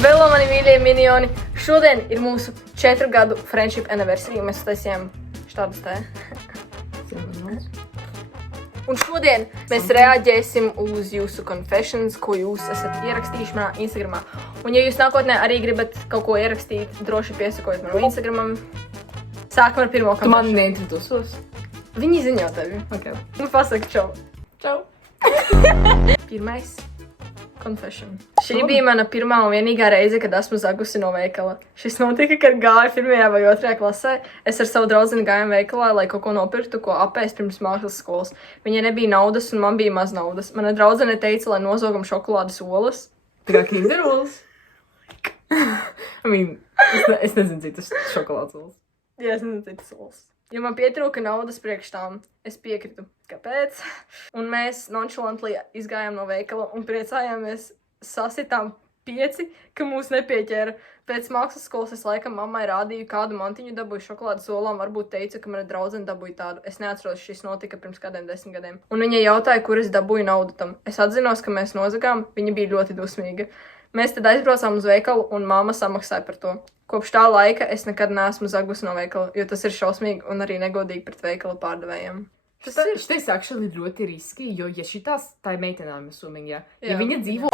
Vēl mani mīļie minioni, šodien ir mūsu 4 gadu friendship anniversary, un mēs taisījām štādas te. Un šodien mēs reaģēsim uz jūsu confessions, ko jūs esat ierakstījuši manā Instagramā. Un ja jūs nākotnē arī gribat kaut ko ierakstīt, droši piesakojiet manam Instagramam. Sākam ar pirmo confession. Tu man neintrodusos? Viņi ziņo tevi. Okay. Nu, pasaka čau. Čau. Pirmais confession. Šī bija mana pirmā un vienīgā reize, kad esmu zagusi no veikala. Šis notika, kad gāju 1. vai 2. klasē. Es ar savu draudzeni gājām veikalā, lai kaut ko nopirktu, ko apēst pirms mākslas skolas. Viņai nebija naudas un man bija maz naudas. Mana draudzene teica, lai nozogam šokolādes olas. Tā kā Kinder olas? Es nezinu, citas šokolādes olas. Jā, es nezinu, citas olas. Ja man pietrūka naudas priekš tām, es piekritu. Kāpēc? Un mēs nonchalantly izgājām no veikala un priecājāmies, sasitām 5, ka mūs nepieķēra. Pēc mākslas skolas es laikam mammai rādīju, kādu mantiņu dabūju šokolādes olām, varbūt teica, ka mana draudzene dabūja tādu. Es neatceros, šis notika pirms kādiem 10 gadiem. Un viņa jautāja, kur es dabūju naudu tam. Es atzinos, ka mēs nozagām, viņa bija ļoti dusmīga. Mēs tad aizbraucām uz veikalu un mamma samaksāja par to. Kopš tā laika es nekad neesmu zagusi no veikala, jo tas ir šausmīgi un arī negodīgi pret veikala pārdevējiem. Šitais actually ļoti riski, jo ja šitās, tā ir meitenām assuming, ja viņa dzīvo,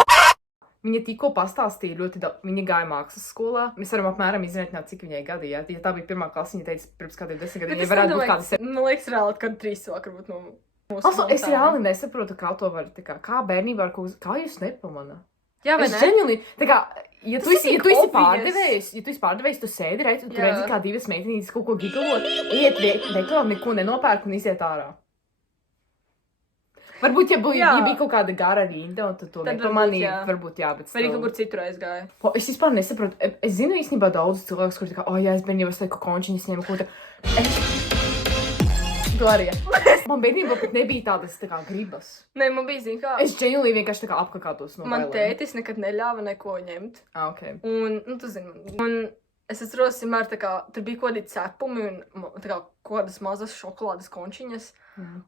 viņa tikko pastāstīja ļoti daudz, viņa gāja mākslas skolā, mēs varam apmēram izrēķināt, cik viņai gadi, ja tā bija 1. klasa, viņa teica, pirms kādiem 10 gadiem, viņa varētu būt kādas... Man liekas reāli, kad 3 vakar būt no mūsu also, es reāli nesaprotu, kā to var, kā bērnībā, kā jūs nepamana? Jā, vai ne? Es ģenuāli, tā kā, ja tu esi pārdevējs, tu sēdi, redzi, tu redzi, kā divas meitenītes kaut ko gigalot, iet veikalā, neko nenopērk un iziet ārā. Varbūt, ja bija kaut kāda gara rinda, un tu to nepamanīji, varbūt jā, bet... Vai arī kaut kur citur aizgāja. Es vispār nesaprotu, es zinu īstenībā daudz cilvēkus, kur tā kā, jā, es bērnībā slēku končiņas, ņēmu kaut kā... Glārija. Man bērnībā pat nebija tādas tā kā gribas. Nē, man bija, zin kā... Es ģenuāli vienkārši tā kā apkakātos no bailēm. Man tētis nekad neļāva neko ņemt. Okay. Un, nu, tu zini, un es atceros, vienmēr tā kā, tur bija kaut kādi cepumi un tā kā kaut kādas mazas šokolādes končiņas.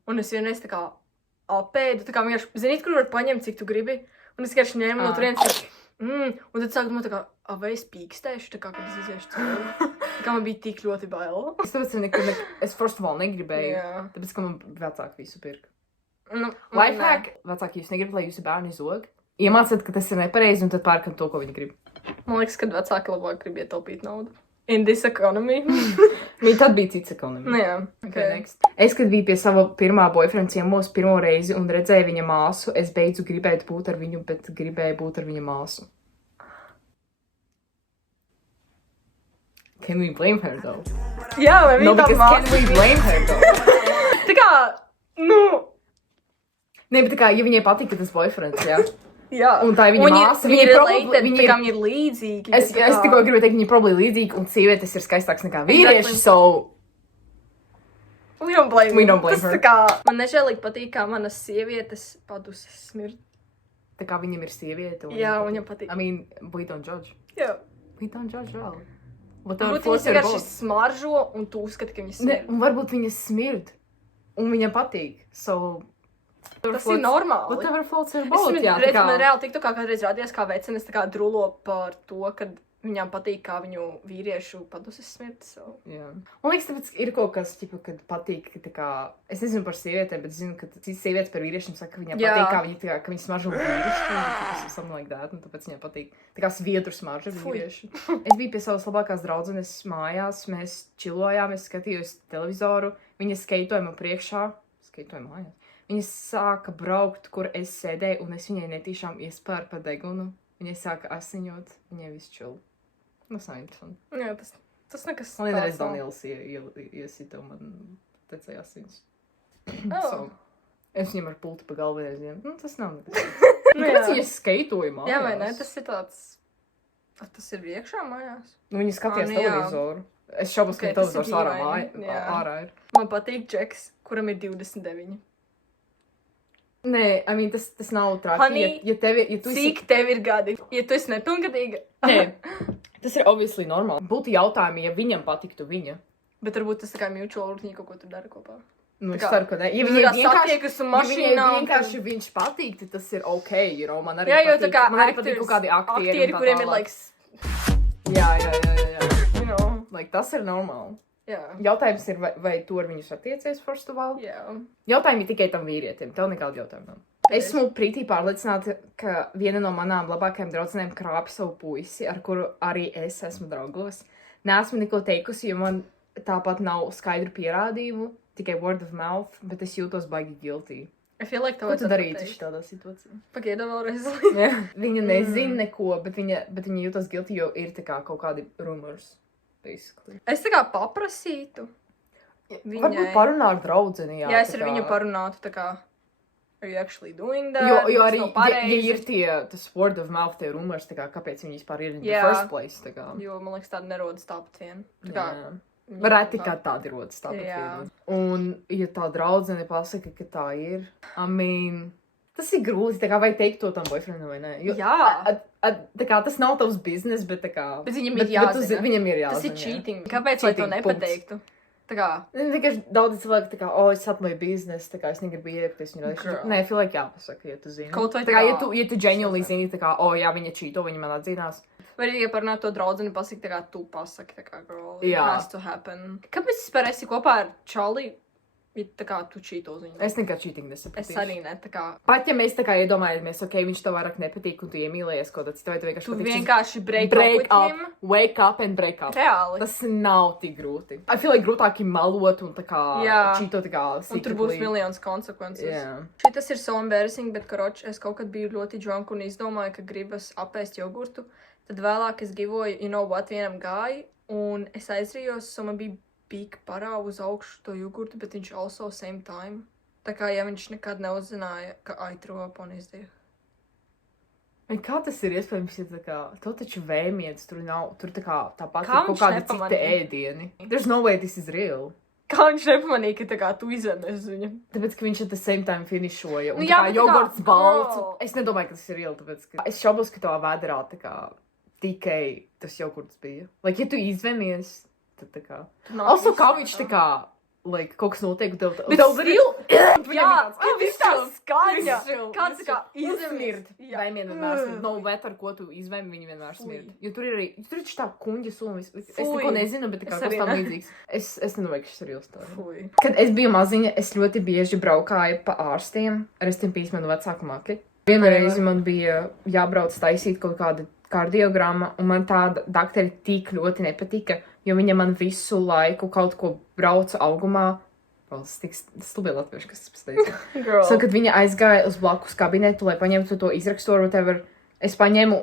Un es vienreiz tā kā apēdu, tā kā vienkārši, zinīt, kur var paņemt, cik tu gribi. Un es vienkārši ņēmu no turienes, un tad sāku man tā kā, vai es pīkstēšu, tā kā, kad es iziešu cauri. Kā man bija tik ļoti bail. Es tāpēc es first of all negribēju, tāpēc, ka man vecāki visu pirka. Lifehack, vecāki jūs negribat, lai jūsu bērni zog. Iemāciet, ka tas ir nepareizi, un tad pērkam to, ko viņi grib. Man liekas, ka vecāki labāk grib ietaupīt naudu. In this economy. Tad bija cits economy. Nu jā. Okay. Es, kad biju pie sava pirmā boyfriend ciemos pirmo reizi un redzēju viņa māsu, es beidzu gribēt būt ar viņu, bet gribēju būt ar viņa māsu. Can we blame her, though? Jā, vai viņa tā māsa? Can we blame her, though? Tā kā, nu... Ne, bet tā kā, ja viņai patika tas boyfriends, jā? Jā. Un tā ir viņa māsa. Viņa ir related, tā kā viņa ir līdzīga. Es tikko gribēju teikt, viņa ir probably līdzīga, un sievietes ir skaistāks nekā vīrieši, so... We don't blame her. Tas tā kā... Man nežēlīgi patīk, kā manas sievietes paduses smird. Tā kā viņam ir sieviete. Jā, viņam patīk. I mean, we don't judge. Jā. We don't judge well. Varbūt viņas vienkārši smaržo, un tu uzskati, ka viņas smird. Un varbūt viņas smird, un viņam patīk, so... Tas ir normāli. Whatever floats your boat, Man reāli tiktu kā kādreiz rādījās, kā vecenes tā kā drulo par to, kad viņām patīk, kā viņu vīriešu paduses smird. Jā. Man liekas, tāpēc ir kaut kas, ķipa, kad patīk, ka tā kā... Es nezinu par sievietēm, bet zinu, ka citas sievietes par vīriešiem saka, ka viņām patīk, kā viņi, ka viņi smaržo vīriešu. Something like that, un tāpēc viņām patīk. Tā kā sviedru smaržo vīriešu. Es biju pie savas labākās draudzenes mājās, mēs čilojām, es skatījos televizoru, viņa skeitoja man priekšā, skaitoja mājās. Viņa sāka braukt, kur es sēdēju, un es viņai netīšām iespēru pa degunu. Viņai sāka asiņot, viņai viss čil. Tas nav interesanti. Jā, tas nekas tāds. Man vienreiz Daniels iesita, un man tecēja asiņas. Es viņam ar pulti pa galvu vienreiz. Tas nav nekas. Kāpēc viņa skaitoja mājās? Jā, vai ne? Tas ir tāds... Tas ir iekšā mājās? Viņa skatījās televizoru. Es šaubos, ka televizors ārā ir. Man patīk Džeks, kuram ir 29. Nē, tas nav traki, Cik tev ir gadi? Ja tu esi nepilngadīga? Nē, tas ir obviously normāli. Būtu jautājumi, ja viņam patiktu viņa. Bet varbūt tas tā kā mutual, viņi kaut ko tur dara kopā. Nu, es kā- ceru, ka ne. Ja Nu, viņai tā kā satiekas un mašīnā ja un vienkārši viņš patīk, tad tas ir ok, man arī Jā, jo tā patīk. kā Man arī patīk kaut kādi aktieri un tā kuriem ir, tālāk. like, Jā. you know, Like, tas ir normāli. jā. Jautājums ir, vai tu ar viņu satiecies, first of all? Jā. Jautājumi tikai tam vīrietim. Tev nekādu jautājumu nav. Esmu pretī pārliecināta, ka viena no manām labākajām draudzenēm krāpj savu puisi, ar kuru arī es esmu draugos. Neesmu neko teikusi, jo man tāpat nav skaidru pierādījumu, tikai word of mouth, bet es jūtos baigi guilty. I feel like tev Ko tu vajadzētu darītu pateikt. šādā situācijā? Pagaida vēlreiz. Viņa nezina neko, bet viņa jūtas guilty, jo ir tā kā kaut kādi rumors, basically. Es tā kā paprasītu. Varbūt parunā ar draudzeni, jā. Jā, es tā ar kā- viņu parunātu tā kā, are you actually doing that? Jo Tas arī, nav ja pareizi. ir tas word of mouth, tie rumors, tā kā, kāpēc viņi vispār ir in the Jā. first place, tā kā. Jo, man liekas, tāda nerodas tāpat vien. Tā kā, Jā. Reti kā tādi rodas tāpat Jā. vien. Un, ja tā draudzene pasaka, ka tā ir, I mean, tas ir grūti, tā kā vai teikt to tam boyfriendam vai nē. Jo, Jā. Tā kā tas nav tavs biznes, bet tā kā... Bet viņam ir jāzina. Viņam ir jāzina. Tas ir jā. cheating. Kāpēc lai to Cheating, nepateiktu? Tā kā, Vienkārši daudz cilvēku, tā kā, es atmēju biznesu, tā kā es negribu iekties viņu relationship. Girl. Nē, feel like jāpasaka, ja tu zini. Kaut vai tā kā, tā- ja tu genuinely zini, tā kā, jā, viņa čīto, viņa man atzīnās. vai arī parunāt to draudzeni, pasaka, tā kā tu pasaki, tā kā, girl, it Jā. has to happen. Kāpēc es vispār esi kopā ar Čali, ja tā kā tu čīto uz viņu? Es nekad cheating nesapratīšu. Es arī ne, tā kā, Pat ja mēs tā kā iedomājamies, ok, viņš tev vairāk nepatīk un tu iemīlējies kaut kāds, vai tu vienkārši tu patīk, vienkārši break break up up, with him. wake up and break up. Reāli. Tas nav tik grūti. I feel like grūtāk ir malot un tā kā Jā. čīto tā kā Un tur būs secretly. miljons konsekvences. Jā. Šitas ir so embarrassing, bet, karoč, es kaut kad biju ļoti drunk un izdomāju, ka gribas apēst jogurtu. Tad vēlāk es givoju, you know what, vienam gāju, un es aizrījos, so man bija big parā uz augšu to jogurtu, bet viņš also same time. Tā kā, ja viņš nekad neuzzināja, ka I threw up on his dick. Un kā tas ir iespējams, ja tā kā, to taču vēmiens, tur nav, tur tā kā tāpat Kā ir kaut viņš kādi citi nepamanīja? ēdieni. There's no way this is real. Kā viņš nepamanīja, ka tā kā tu izvemies viņu? Tāpēc, ka viņš at the same time finišoja. Un Nu tā jā, kā bet tā kā, jogurts balts. girl. Es nedomāju, ka tas ir real, tāpēc, ka es šaubos, ka tavā vēderā tā kā tikai tas jogurts bija. Like, ja tu izvemies, tad tā kā. Also, kā viņš tā kā, like, kaut kas notiek, un tev tā... Bet tev still- Jā, viss tā chill, skaņa. viss chill, Kāds viss tā kā chill. Un izvemies. smird. Jā. Vēmien vienmēr smird. No matter, ko tu izvēmi, viņi vienmēr smird. Jo tur ir arī, tur ir tā kuņģis un viss. Es Fui. neko nezinu, bet tā kā Es kas arī tam ne. līdzīgs. Es nedomāju, ka šis ir real story. Fui. Kad es biju maziņa, es ļoti bieži braukāju pa ārstiem, ar es tiem pīs manu vecāku maki. Vienu reizi man bija jābrauc taisīt kaut kādu kardiogrammu, un man tāda dakteri tik ļoti nepatika, jo viņa man visu laiku kaut ko brauca augumā. Tas tik stulbi latviešu, kas tas teica. Girl. So, kad viņa aizgāja uz blakus kabinetu, lai paņemtu to izrakstu, whatever, es paņēmu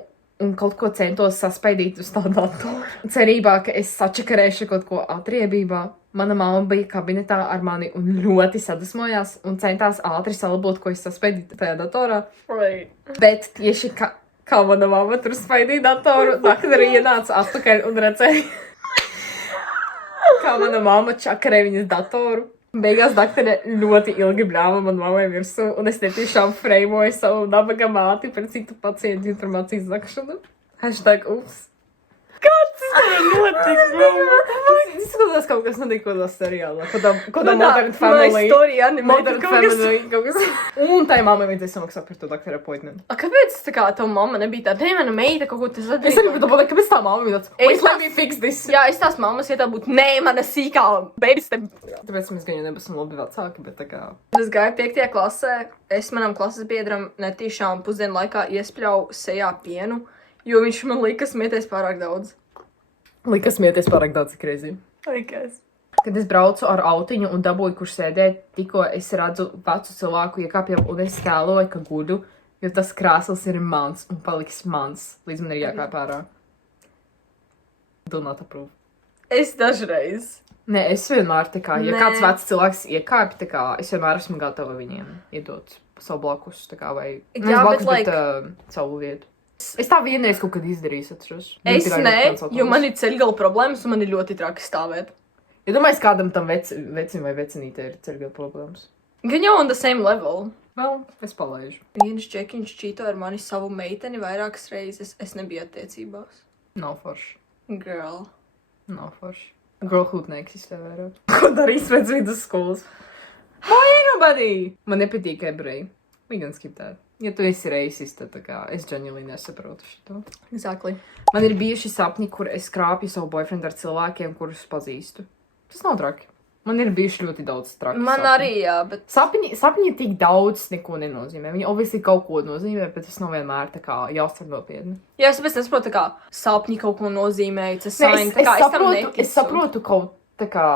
un kaut ko centos saspaidīt uz tā datoru. Cerībā, ka es sačakarēšu kaut ko atriebībā. Mana mamma bija kabinetā ar mani un ļoti sadusmojās un centās ātri salabot, ko es saspaidīju tajā datorā. Right. Bet tieši kā mana mamma tur spaidīja datoru, dakteri ienāca atpakaļ un redzēja, kā mana mamma čakarē viņas datoru. Beigās daktare ļoti ilgi bļāva man mammai virsū, un es netiešām freimoju savu nabaga māti par citu pacientu informācijas zakšanu. Hashtag ups. Kāds tas notiks, mamma? Tas izskatās kaut kas notiek kaut kādā seriālā. Kādā Modern Family. Modern Family. Kaut kas. Un tai mammai vajadzēja samaksāt par to doktora appointment. A, kāpēc tā kā tava mamma nebija tāda? Nē, mana meita kaut ko tas Es atdarīja. saprotu, domāju, kāpēc tā mamma bija tāds, wait, let me fix this. Jā, es tās mammas, ja tā būtu, nē, mana sīkā bebis te. Tāpēc mēs gan jau nebūsim labi vecāki, bet tā kā... Es gāju 5. klasē, es manam klases biedram netīšām pusdienu laikā iespļauju sejā pienu, jo viņš man lika smieties pārāk daudz. Lika smieties pārāk daudz, cik reizi. Likās. Kad es braucu ar autiņu un dabūju, kurš sēdēt, tikko es redzu vecu cilvēku iekāpjam un es tēloju, ka guļu, jo tas krāsls ir mans un paliks mans, līdz man ir jākāp ārā. Do not approve. Es dažreiz. Nē, es vienmēr tā kā, ja Nē. kāds vecs cilvēks iekāpj, tā kā, es vienmēr esmu gatava viņiem iedot savu blakus, tā kā, vai... Jā, nevis blakus, bet, savu vietu. Es tā vienreiz kaut kad izdarīju, atceros. Es Bija nē, kāds jo autobus. man ir ceļgala problēmas un man ir ļoti traki stāvēt. Ja domāju, kādam tam vecim vai vecinītē ir ceļgala problēmas. Gan jau on the same level. Vēl, es palaižu. Viens džekiņš čīto ar mani savu meiteni vairākas reizes. Es nebiju attiecībās. Nav forši. Girl. Nav forši. Girlhood neeksistē vairāk. Ko darīs pēc vidusskolas? Nobody! Man nepatīk ebreji. We can skip that. Ja tu esi racist, tad tā kā es ģenuīni nesaprotu šito. Exactly. Man ir bijuši sapņi, kur es krāpju savu boyfriendu ar cilvēkiem, kurus pazīstu. Tas nav traki. Man ir bijuši ļoti daudz traki Man sapņi. arī, jā, bet... Sapņi tik daudz neko nenozīmē. Viņi obviously kaut ko nozīmē, bet tas nav vienmēr tā kā jāuztver nopietni. Jā, es tāpēc nesaprotu, tā kā sapņi kaut ko nozīmē, tas Ne, sign, tā kā es tam neticu. es saprotu kaut tā kā,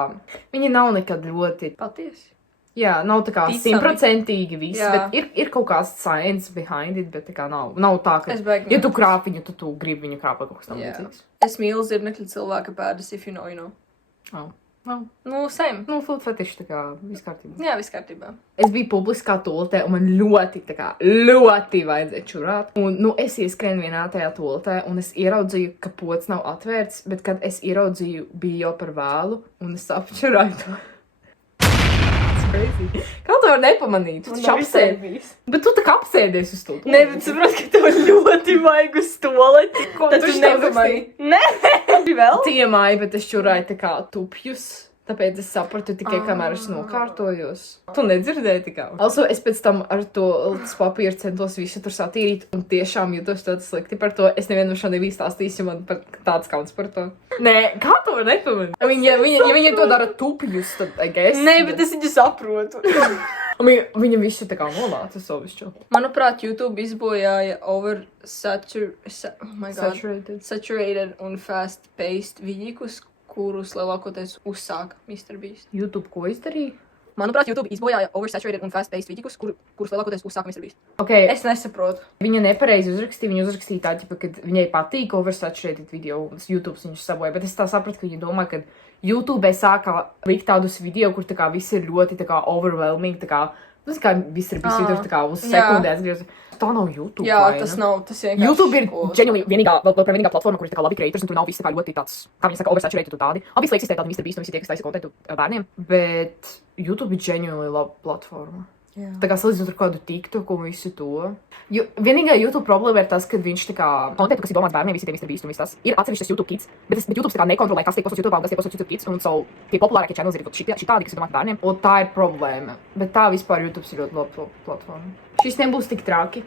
viņi nav nekad ļoti, Patiesi. jā, nav tā kā Ticami. 100% viss, Jā. bet ir kaut kāds science behind it, bet tā kā nav tā, ka, Es beigās. ja tu krāp viņu, tad tu gribi viņu krāpēt kaut kas tam Jā. līdzīgs. Es mīlu zirnekļu cilvēka pēdas, if you know, you know. Oh. Oh. Nu, same. Nu, food fetish, tā kā, viss kārtībā. Jā, viss kārtībā. Es biju publiskā toaletē, un man ļoti vajadzēja čurāt. Un, nu, es ieskrienu vienā tajā toaletē, un es ieraudzīju, ka pods nav atvērts, bet, kad es ieraudzīju, bija jau par vēlu, un es apčurāju to. It's crazy. Kā tu vari nepamanīt? Tu taču apsēdies. Bet tu tā kā apsēdies uz to. Ne, bet saprot, ka tev ļoti vajag uz stoleti. Ko Tad tu tu šitā nepamanīji. Nē, vēl? Tiemāji, bet es čurāju tā kā tupjus. Tāpēc es sapratu tikai, kamēr es nokārtojos. Tu nedzirdēji tikai. Also, es pēc tam ar to papīru centos visu tur satīrīt, un tiešām jūtos ļoti slikti par to. Es nevienu šo nebiju stāstījis, jo man tāds kauns par to. Nē, kā to var nepamanīt? Ja viņi to dara tupjus, tad, I guess. Nē, bet es viņu saprotu. Viņa visu tā kā nolāca savišķu. Manuprāt, YouTube izbojāja saturated un fast-paced vidīkus, kurus lielākoties uzsāka Mr. Beast. YouTube ko izdarīja? Manuprāt, YouTube izbojāja oversaturated un fast-paced vidīkus, kurus lielākoties uzsāka Mr. Beast. Okay. Es nesaprotu. Viņa nepareizi uzrakstīja. Viņa uzrakstīja tā, ķipa, ka viņai patīk oversaturated video, un YouTube viņus saboja. Bet es tā sapratu, ka viņa domā, ka YouTube sāka likt tādus video, kur tā kā viss ir ļoti tā kā overwhelming, tā kā, nu, tā kā viss ir bijis tur tā kā uz sekundi aizgriezt. Tā nav YouTube. Jā, vai, tas ne? nav, tas vienkārši... YouTube ir ģenuīni vienīgā platforma, kur ir tā kā labi creators, un tur nav viss tā kā ļoti tāds, kā viņi saka, oversaturated un tādi. Obviously eksistē tādi Mr. Beast un visi tie, kas taisa kontentu bērniem, bet YouTube ir ģenuīni laba platforma. Jā. Tā kā salīdzinot ar kādu TikTok un visu to. Vienīgā YouTube problēma ir tas, ka viņš tā kā kontentu, kas ir domāts bērniem, visi tie Mr. Beast un viss tas, ir atsevišķas YouTube Kids, bet YouTube tā kā nekontrolē, kas tiek postīts YouTube un kas tiek postīts YouTube Kids, un so tie populārākie channels ir šitādi, kas ir domāti bērniem, un tā ir problēma. Bet tā vispār YouTube ir ļoti laba platforma. Šis nebūs tik traki.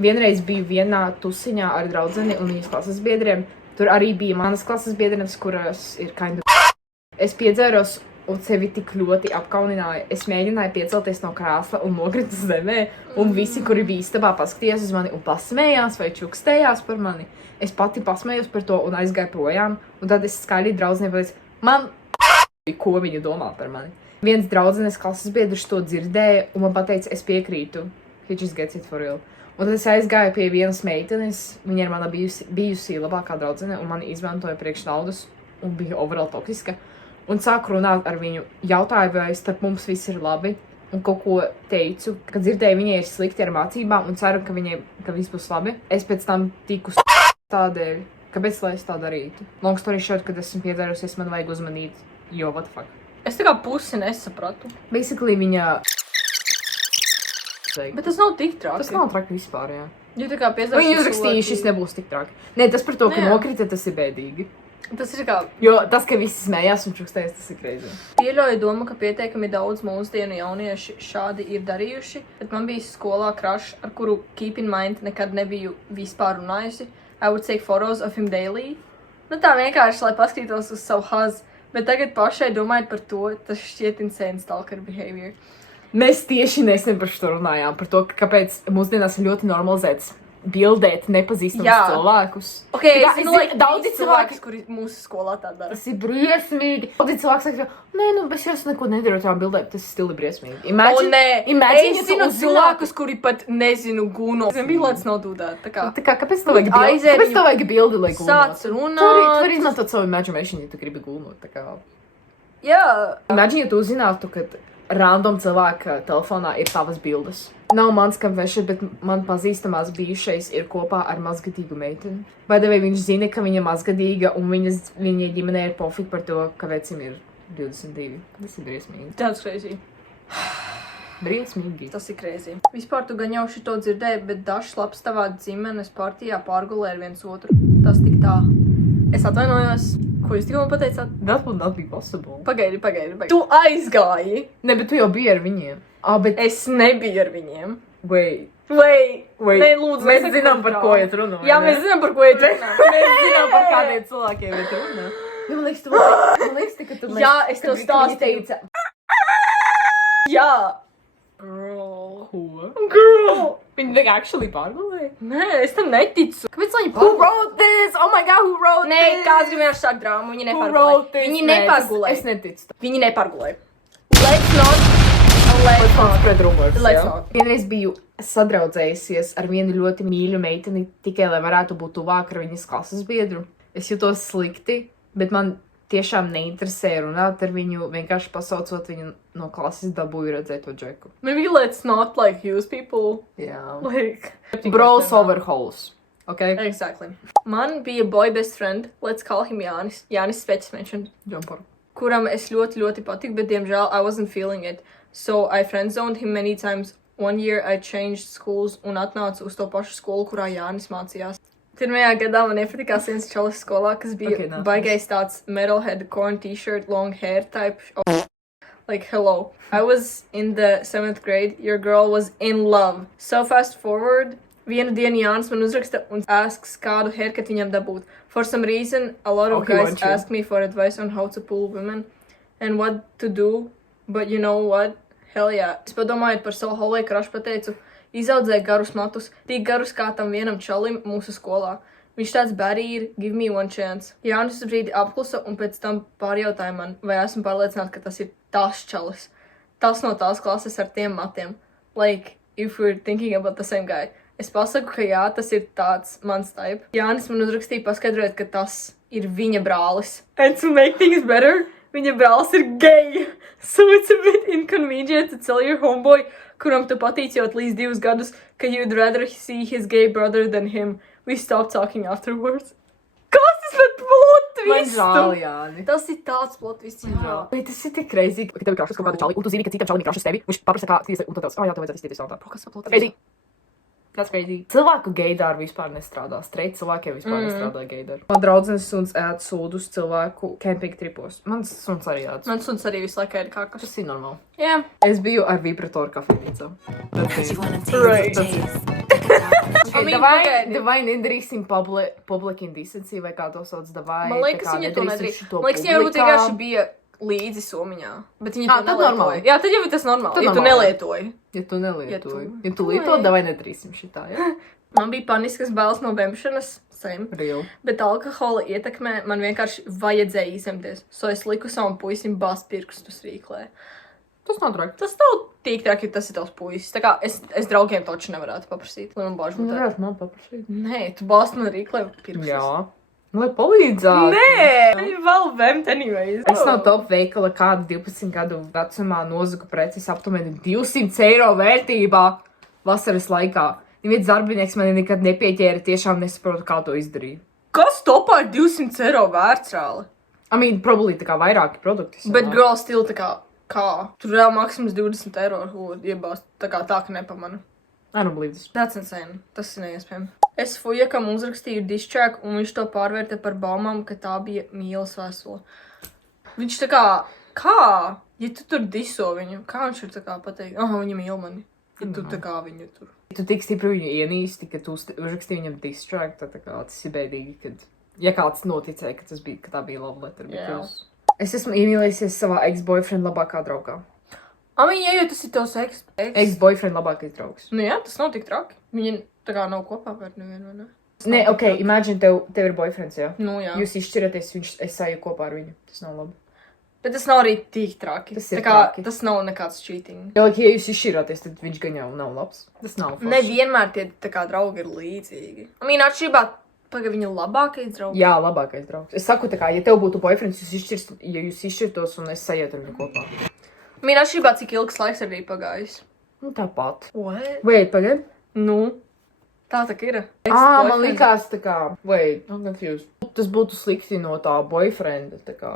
Vienreiz biju vienā tusiņā ar draudzeni un viņas klases biedriem. Tur arī bija manas klases biedrenes, kuras ir kind of... Es piedzēros un sevi tik ļoti apkaunināju. Es mēģināju piecelties no krēsla un nokritu zemē, un visi, kuri bija istabā, paskatījās uz mani un pasmējās vai čukstējās par mani. Es pati pasmējos par to un aizgāju projām, un tad es skaļi draudzenei pateicu, man ko viņa domā par mani. Viens draudzenes klases biedrs to dzirdēja, un man pateica, es piekrītu. He just gets it for real. Un tad es aizgāju pie vienas meitenes, viņa ir mana bijusi labākā draudzene, un mani izmantoja priekš naudas, un bija overall toksiska. Un sāku runāt ar viņu, jautāju, vai starp mums viss ir labi, un kaut ko teicu, ka dzirdēju, viņai ir slikti ar mācībām, un ceru, ka viss būs labi. Es pēc tam tiku tādēļ, kāpēc lai es tā darītu. Long story short, kad esmu piedzērusies, man vajag uzmanīt, jo what the fuck. Es tā kā pusi nesapratu. Basically viņa... Bet tas nav tik traki. Tas nav traki vispār, jā. Jo tā kā piedzērušies Viņi uzrakstīja, šis nebūs tik traki. Nē, tas par to, ka Jā. nokrita, tas ir bēdīgi. Tas ir kā... Jo tas, ka visi smējās un čukstējas, tas ir crazy. Pieļauju domu, ka pietiekami daudz mūsdienu jaunieši šādi ir darījuši, bet man bija skolā crush, ar kuru keep in mind nekad nebiju vispār runājusi. I would take photos of him daily. Nu tā vienkārši, lai paskatītos uz savu haz, bet tagad pašai domājot par to, tas šķiet insane stalker behavior. Mēs tieši nesen par šo runājām, par to, kāpēc mūsdienās ir ļoti normalizēts bildēt nepazīstamus Jā. cilvēkus. Ok, Tā kā es zinu, like, daudzi cilvēki, kuri mūsu skolā tā dara. Tas ir briesmīgi. Daudzi cilvēki saka, nē, nu, es jau neko nedaru ar tām bildēm, tas ir stili briesmīgi. O, nē, imagine, es zinu cilvēkus, kuri pat nezinu gūno. Zinu, bija lēts nodūdāt, tā kā. Tā kā, kāpēc tev vajag bildi? Aizēj Kāpēc viņu- tev vajag bildi, lai gulnot? Sāc runāt. Tu vari izmantot savu imagination, ja tu gribi gulnot, tā kā. Jā. Imagine, ja tu uzzinātu, ka random cilvēka telefonā ir tavas bildes. Nav mans confession, bet man pazīstamās bijušais ir kopā ar mazgadīgu meiteni. Vai devai viņš zina, ka viņa mazgadīga un viņa ģimenē ir pofīgi par to, ka vecim ir 22. Tas ir briesmīgi. That's crazy. Briesmīgi. Tas ir crazy. Vispār tu gan jau šito dzirdēji, bet dažs labs tavā ģimenes partijā pārgulē ar viens otru. Tas tik tā. Es atvainojos. Ko jūs tikko man pateicāt? That would not be possible. Pagaidi. Tu aizgāji. Ne, bet tu jau biji ar viņiem. Bet... Es nebiju ar viņiem. Wait. Nē, lūdzu. Mēs zinām, par ko iet runa. Jā, mēs zinām, par ko iet runa. Mēs zinām, par kādiem cilvēkiem iet runa. Jā, man liekas, ka tu... Jā, es tev stāstīju. Teica... Jā. Girl. Viņi tā actually pārgulēja? Nē, es tam neticu. Kāpēc viņi Who pārgulēja? wrote this? Oh my god, who wrote Nē, this? Nē, kāds grib vienkārši sākt drāmu. Viņi Who nepārgulēja. wrote this? Viņi Nē, nepārgulēja. Es neticu. Viņi nepārgulēja. Let's not. Spread rumors, Let's jā. not. Vienreiz biju sadraudzējusies ar vienu ļoti mīļu meiteni, tikai lai varētu būt tuvāk ar viņas klases biedru. Es jutos slikti, bet man tiešām neinteresēja runāt ar viņu, vienkārši pasaucot viņu no klases dabūju redzēt to džeku. Maybe let's not like use people. Jā. Like. Bros over holes. Okay? Exactly. Man bija boy best friend, let's call him Jānis. Jānis Speķis mentioned. Jumper. Kuram es ļoti patiku, bet diemžēl I wasn't feeling it. So I friendzoned him many times. One year I changed schools un atnācu uz to pašu skolu, kurā Jānis mācījās. Pirmajā gadā man iepatikās viens čalis skolā, kas bija baigais tāds metalhead, corn t-shirt, long hair type. Like, hello. I was in the 7th grade. Your girl was in love. So fast forward. Vienu dienu Jānis man uzraksta un asks, kādu haircut viņam dabūt. For some reason, a lot of guys ask me for advice on how to pull women and what to do. But you know what? Hell yeah. Es padomājot par savu hallway crush pateicu, izaudzēju garus matus, tik garus kā tam vienam čalim mūsu skolā. Viņš tāds barīri, give me one chance. Jānis uz brīdi apklusa un pēc tam pārjautāja man, vai esmu pārliecināta, ka tas ir tas čalis. Tas no tās klases ar tiem matiem. Like, if we're thinking about the same guy. Es pasaku, ka jā, tas ir tāds mans type. Jānis man uzrakstīja paskaidrojot, ka tas ir viņa brālis. And to make things better, viņa brālis ir gay. So it's a bit inconvenient to tell your homeboy, kuram tu patīc jau at least 2 gadus, ka you'd rather see his gay brother than him. We stopped talking afterwards. Kas tas ir plot twistu? Man žēl, Jāni. Tas ir tāds plot twists, jā. Bet tas ir tik crazy, ka tev ir krašas kaut kādu čali, un tu zini, ka citam čalim ir krašas tevi, viņš paprasa kā skatīties, un tu tavs, jā, tev vajadzētu izskatīties tā. Kas ir plot Crazy. That's crazy. Cilvēku geidāri vispār nestrādā. Streit cilvēkiem vispār nestrādā geidāri. Man draudzenes suns ēd sūdus cilvēku camping tripos. Mans suns arī ēd. Man suns arī visu laiku ēd kākas. Tas ir normāli. Jā. Es biju ar vibratoru kafejnīcā. Right. Davai nedarīsim public indecency, vai kā to sauc, davai. Man liekas, viņa to nedarīja. Man liekas, viņa varbūt vienkārši bija līdzi somiņā. Bet viņa to nelietoja. Jā, tad jau ir tas normāli. Ja tu nelietoji. Ja tu nelietoji. Ja tu lieto, davai nedarīsim šitā, jā? Man bija paniskas bailes no vemšanas. Same. Real. Bet alkohola ietekmē man vienkārši vajadzēja izemties. So es liku savam puisim bāzt pirkstus rīklē. Tas nav traki. Tas nav tik traki, tas ir tavs puisis. Tā kā es draugiem taču nevarētu paprasīt, lai man bāž būtu. Nevarētu man paprasīt. Nē, tu bāzt man rīklē pirkstus. Jā. Lai palīdzētu. Nē, vēl vemt anyways. Es no top veikala kādu 12 gadu vecumā nozagu preces aptuveni 200 eiro vērtībā vasaras laikā. Neviens darbinieks mani nekad nepieķēra, tiešām nesaprotu, kā to izdarīja. Kas topā ir 200 eiro vērts rāli? I mean, probably tā kā vairāki produkti. Bet girl still tā kā, tur vēl maksimums 20 eiro iebāzt, tā kā tā, ka nepamanu. I don't believe this. That's insane. Tas ir neiespējami. Es fujakam uzrakstīju discharge, un viņš to pārvērtē par baumām, ka tā bija mīlas vēstule. Viņš tā kā, ja tu tur diso viņu, kā viņš ir tā kā pateikt, viņa mīl mani, ja tu tā kā viņu tur. Ja tu tik stipri viņu ienīsti, ka tu uzrakstīji viņam discharge, tad tā kā tas ir bēdīgi, kad, ja kāds noticēja, ka tā bija love letter. Because... Es esmu iemīlējusies savā ex-boyfriend labākā draugā. Ja jau tas ir tavs Ex-boyfriend labākais draugs. Nu jā, tas nav tik traki. Viņa tā kā nav kopā ar nevienu, vai ne? Nē, ok, imagine tev ir boyfriends, jā? Nu jā. Jūs izšķiraties, es saju kopā ar viņu. Tas nav labi. Bet tas nav arī tik traki. Tas ir tā kā, traki. Tas nav nekāds cheating. Jo, ja jūs izšķiraties, tad viņš gan jau nav labs. Tas nav forši. Nevienmēr tie tā kā draugi ir līdzīgi. Atšķirībā, viņa labākais draugs. Jā, labākais draugs. Es saku tā kā, ja tev būtu boyfriends, ja jūs izšķirtos un es sajietu ar viņu kopā. Atšķirībā, cik ilgs laiks arī pagājis. Nu, tāpat. What? Wait, pagaid. Nu, tā ir. Man likās tā kā, wait, I'm confused. Tas būtu slikti no tā boyfrienda, tā kā,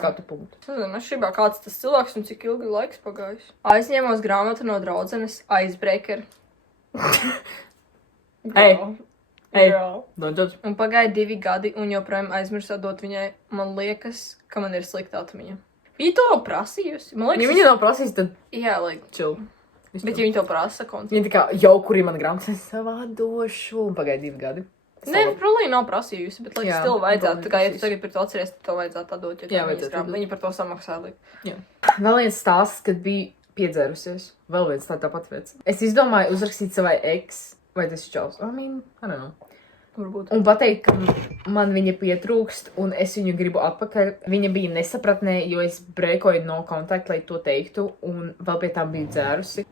skatu punktu. Es nezinu, atšķirībā, kāds tas cilvēks un cik ilgi laiks pagājis. Aizņēmos grāmatu no draudzenes Icebreaker. Hey, Ej, Jā. dod. Un pagāja 2 gadi, un joprojām aizmirsu dot viņai. Man liekas, ka man ir slikta atmiņa. Viņa to nav prasījusi. Man liekas, Ja viņa nav prasījis, tad jā, like, chill. bet ja viņa to prasa, Viņa tā kā jau, kur ir mana grāmata, es savā došu. Un pagaida 2 gadi. Nē, problēma nav prasījusi, bet, like, Jā, still vajadzētu. Tā kā, ja tu prasījusi. tagad par to atceries, tad to vajadzētu atdot, jo Jā, tā vajadzētu viņas atdot. viņa par to samaksāja. Like. Vēl viens stāsts, kad bija piedzērusies. Vēl viens tāpat veids. Es izdomāju uzrakstīt savai ex, vai tas ir čals. I mean, I don't know. Varbūt. Un pateikt, ka man viņa pietrūkst, un es viņu gribu atpakaļ. Viņa bija nesapratnē, jo es breakoju no kontakta, lai to teiktu, un vēl pie tam biju dzērusi.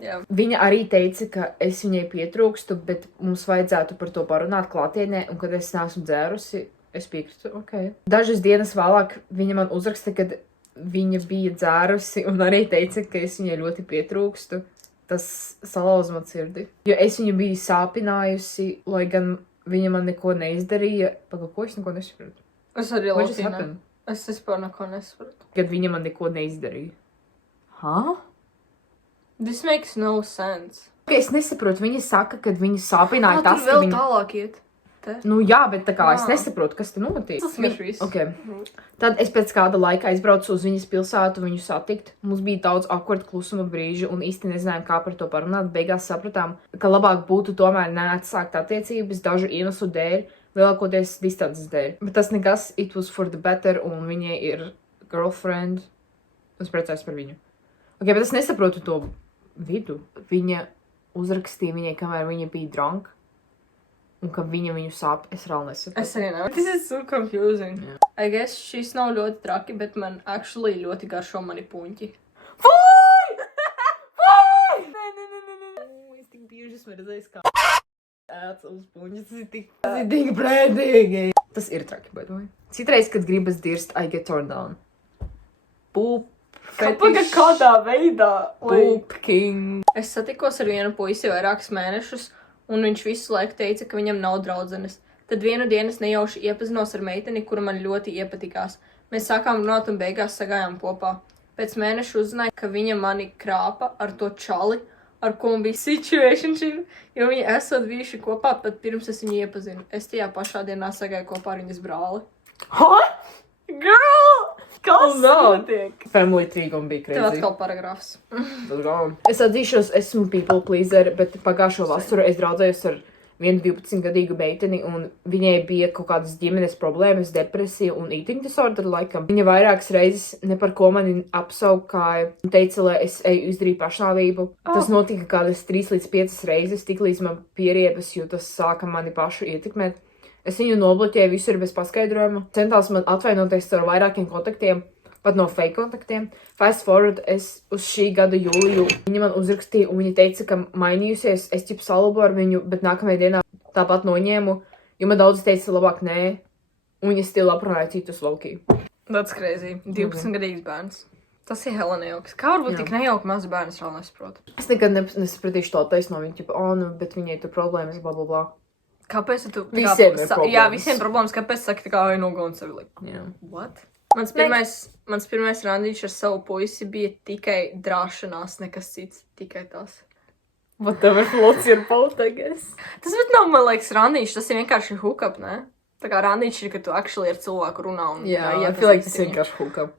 Jā. Viņa arī teica, ka es viņai pietrūkstu, bet mums vajadzētu par to parunāt klātienē, un kad es neesmu dzērusi, es piekrītu, ok. Dažas dienas vēlāk viņa man uzraksta, kad viņa bija dzērusi, un arī teica, ka es viņai ļoti pietrūkstu. Tas salauza man sirdi. Jo es viņu biju sāpinājusi, lai gan viņa man neko neizdarīja. Pagaid, ko es neko nesaprotu? Es arī What just lasu, happened? es vispār neko nesaprotu. Kad viņa man neko neizdarīja. Hā? This makes no sense. Okay, es nesaprotu, viņa saka, kad viņa sāpināja tas, tur ka vēl viņa... tālāk iet. Nu jā, bet tā kā es Jā. nesaprotu, kas te notiek. Tas vienkārši viss. Okay. Tad es pēc kāda laika aizbraucu uz viņas pilsētu, viņu satikt. Mums bija daudz awkward klusuma brīžu un īsti nezinājām, kā par to parunāt. Beigās sapratām, ka labāk būtu tomēr neatsākt attiecības dažu iemeslu dēļ, lielākoties distances dēļ. Bet tas nekas, it was for the better, un viņai ir girlfriend. Es priecājos par viņu. Okay, bet es nesaprotu to vidu. Viņa uzrakstīja viņai, kamēr viņa bija drunk. Un ka viņa viņu sāp, es reāli nesaprotu. Es arī nevaru. This is so confusing. Jā. I guess šis nav ļoti traki, bet man actually ļoti garšo mani puņķi. Fui! Fui! Nē. Es tik bieži esmu redzējis, kā ēd uz puņas. Tas ir tik brēdīgi. Tas ir traki, by the way. Citreiz, kad gribas dirst, I get turned down. Poop. Kāpēc kādā veidā? Poop king. Es satikos ar vienu puisi vairākus mēnešus, un viņš visu laiku teica, ka viņam nav draudzenes. Tad vienu dienu es nejauši iepazinos ar meiteni, kura man ļoti iepatikās. Mēs sākām runāt un beigās sagājām kopā. Pēc mēneša uzzināju, ka viņa mani krāpa ar to čali, ar ko man bija situationship, jo viņi esot bijuši kopā pat pirms es viņu iepazinu. Es tajā pašā dienā sagāju kopā ar viņas brāli. Huh? Girl! Kas notiek? Family tvīgum bija Tev crazy. atkal paragrafs. Es atzīšos, esmu people pleaser, bet pagājušo vasaru es draudzējos ar vienu 12-gadīgu meiteni, un viņai bija kaut kādas ģimenes problēmas, depresija un eating disorder laikam. Viņa vairākas reizes ne par ko mani apsaukāja un teica, lai es eju izdarīt pašnāvību. Tas notika kādas 3 līdz 5 reizes, tik līdz man pieriebas, jo tas sāka mani pašu ietekmēt. Es viņu nobloķēju visur bez paskaidrojuma, centās man atvainoties ar vairākiem kontaktiem, pat no fake kontaktiem. Fast forward, es uz šī gada jūliju viņa man uzrakstīja, un viņa teica, ka mainījusies, es ķip salabu ar viņu, bet nākamajā dienā tāpat noņēmu, jo man daudz teica labāk nē, un viņa stila aprunāja citus laukī. That's crazy. 12-gadīgs bērns. Tas ir hella nejauks. Kā varbūt tik nejauki mazs bērns vēl nesaprot? Es nekad nesapratīšu to taisno viņa, ķip, nu, bet viņai tur problēmas, bla, bla, bla. Kāpēc tu... Visiem ir problēmas. Jā, visiem problēmas. Kāpēc saka tā kā, ai, nogalina sevi? Jā. What? Mans pirmais randīčs ar savu puisi bija tikai drāšanās, nekas cits. Tikai tas. Whatever floats your boat, I guess. Tas bet nav, man liekas, randīčs. Tas ir vienkārši hookup, ne? Tā kā randīčs ir, ka tu actually ar cilvēku runā un... Jā, I feel like tas vienkārši hookup.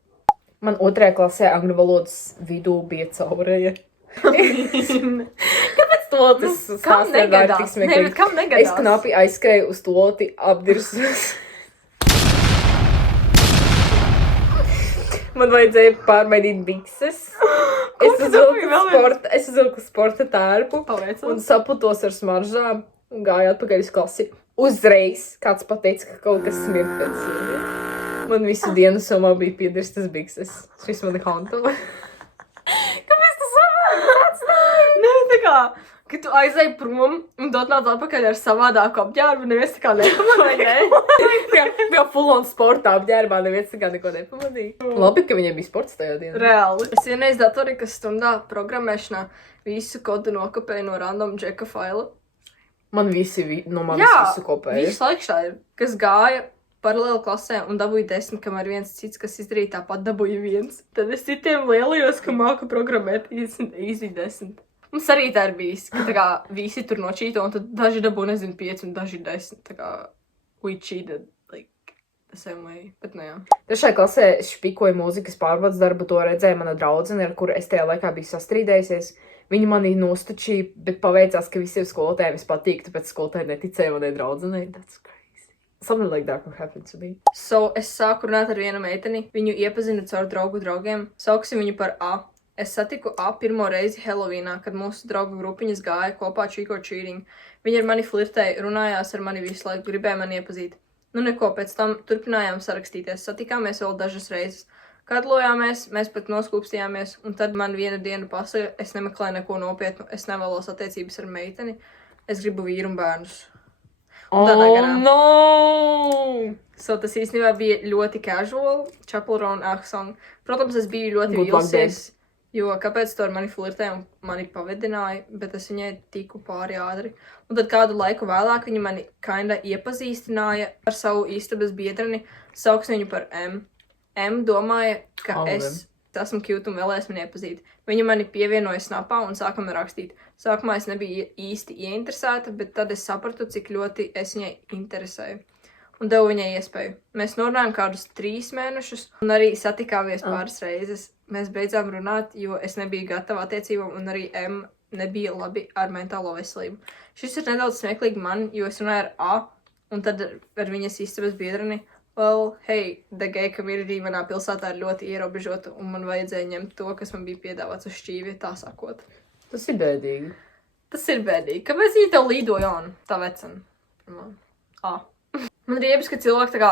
Man 2. klasē angļu valodas vidū bija caurēja. Kāpēc tolotis stāstē vārds tik smieklīgi? Kam negadās? Es knapi aizskrēju uz toloti apdirsus. Man vajadzēja pārmainīt bikses. Es uzvilku sporta tērpu un saputos ar smaržām un gāju atpakaļ uz klasi. Uzreiz kāds pateica, ka kaut kas smird pēc sevi. Man visu dienu somā bija piedirstas bikses. Šis mani hanto. Kāpēc tu savādāk? Nē, tā kā, ka tu aizēji prom un tu atnāc atpakaļ ar savādāku apģērbu, neviens tā kā nepamanīja. Bija full on sportā apģērbā, neviens tā kā neko nepamanīja. Labi, ka viņai bija sports tajā dienā. Reāli. Es vienreiz datorikas stundā programmēšanā visu kodu nokopēju no random džeka faila. Man visi no manis visu kopēja. Jā, visu laiku tā ir, kas gāja paralēli klasē un dabūja 10, kamēr viens cits, kas izdarīja tāpat, dabūja 1. Tad es citiem lielajos, ka māku programmēt easy 10. Mums arī tā ir bijis, ka tā kā visi tur nočīto, un tad daži dabū, nezinu, 5 un daži 10. Tā kā we cheated, like, the same way. Bet, nu jā. Trešajā klasē es špikoju mūzikas pārbaudas darbu, to redzēja mana draudzene, ar kuru es tajā laikā biju sastrīdējusies. Viņa manī nostačīja, bet paveicās, ka visiem skolotājiem es patīk, tāpēc skolotāji neticēja manai draudzenei. That's crazy. Something like that can happen to me. So, es sāku runāt ar vienu meiteni, viņu iepazinu caur draugu draugiem, sauksim viņu par A. Es satiku A pirmo reizi Halloweenā, kad mūsu draugu grupiņas gāja kopā trick or treating. Viņi ar mani flirtēja, runājās ar mani visu laiku, gribēja mani iepazīt. Nu neko, pēc tam turpinājām sarakstīties, satikāmies vēl dažas reizes. Kadlojāmies, mēs pat noskūpstījāmies, un tad man vienu dienu pasaka, es nemeklēju neko nopietnu, es nevēlos attiecības ar meiteni, es gribu vīru un bērnus. No! So, tas īstenībā bija ļoti casual, Chappell song. Protams, es biju ļoti vīlusies, jo kāpēc to ar mani flirtēja un mani pavedināja, bet es viņai tiku pāri ātri. Un tad kādu laiku vēlāk viņa mani kinda iepazīstināja ar savu istabas biedreni, sauks viņu par M. M domāja, ka es esmu cute un vēlēs mani iepazīt. Viņa mani pievienoja snapā un sākam rakstīt. Sākumā es nebiju īsti ieinteresēta, bet tad es sapratu, cik ļoti es viņai interesēju. Un devu viņai iespēju. Mēs norunājām kādus 3 mēnešus un arī satikāmies pāris reizes. Mēs beidzām runāt, jo es nebiju gatava attiecībām un arī M nebija labi ar mentālo veselību. Šis ir nedaudz smieklīgi man, jo es runāju ar A un tad ar viņas istabas biedreni. Well, hey, the gay community manā pilsētā ir ļoti ierobežota, un man vajadzēja ņemt to, kas man bija piedāvāts uz šķīvi, tā sakot. Tas ir bēdīgi. Tas ir bēdīgi. Kāpēc viņi tev līdoja on? Tā vecena. Man ir iebis, ka cilvēki tā kā,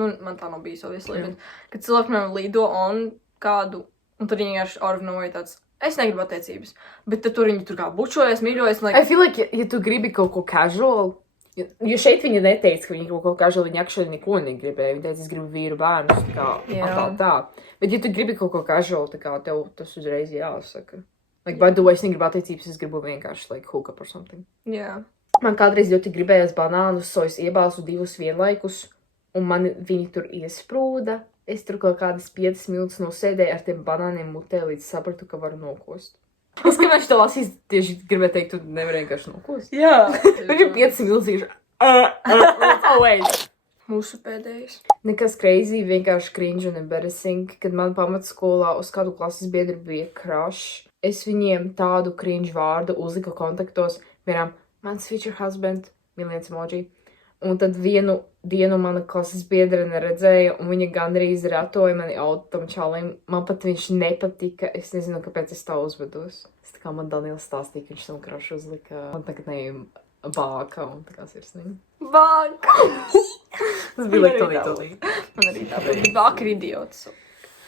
nu, man tā nav bijis obviously, bet, ka cilvēki man līdo on kādu, un tad viņi vienkārši out of nowhere tāds, es negribu attiecības. Bet tad tur viņi tur kā bučojas, mīļojas, like... I feel like, ja tu gribi kaut ko casual, jo šeit viņa neteica, ka viņa kaut ko casual, viņa actually neko negribēja. Viņa teica, es gribu vīru bērnus, tā kā, tā. Bet ja tu gribi kaut ko casual, tā kā, tev tas uzreiz jāsaka. Like, by the way, es negribu attiecības, es gribu vienkārši, like, hook up or something. Jā. Man kādreiz ļoti gribējās banānus, so es iebāzu 2 vienlaikus, un man viņi tur iesprūda. Es tur kaut kādas 5 minūtes nosēdēju ar tiem banāniem mutē, līdz sapratu, ka varu nokost. Es gribēju to lasīt, tieši gribēju teikt, tu nevari vienkārši nokost. Jā. Viņam 5 minūtes īši. Mūsu pēdējais. Nekas crazy, vienkārši cringe un embarrassing, kad man pamatskolā uz kādu klases biedru bija crush. Es viņiem tādu cringe vārdu uzliku kontaktos, vienam, mans future husband, miliens emoji. Un tad vienu dienu mana klases biedra neredzēja, un viņa gandrīz ratoja mani autam čalim. Man pat viņš nepatika, es nezinu, kāpēc es tā uzvedos. Es tā kā man Daniels stāstīja, ka viņš tam crush uzlika. Man tagad nejum bāka un tā kā sirsniņa. Bāka! Tas bija like Man arī tā, bet bāka ir idiots.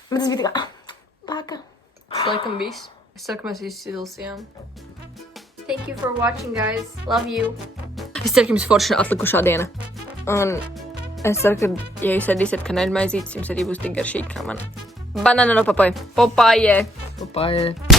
Bet tas bija tā kā, bāka. Tas laikam viss. Es saku, mēs visi izlasījām. Thank you for watching, guys. Love you. Es ceru, ka jums forši atlikušā diena. Un es ceru, ka, ja jūs ēdīsiet kanēļmaizītes, jums arī būs tik garšīgi kā man. Banana no papai. Papaie! Papaie!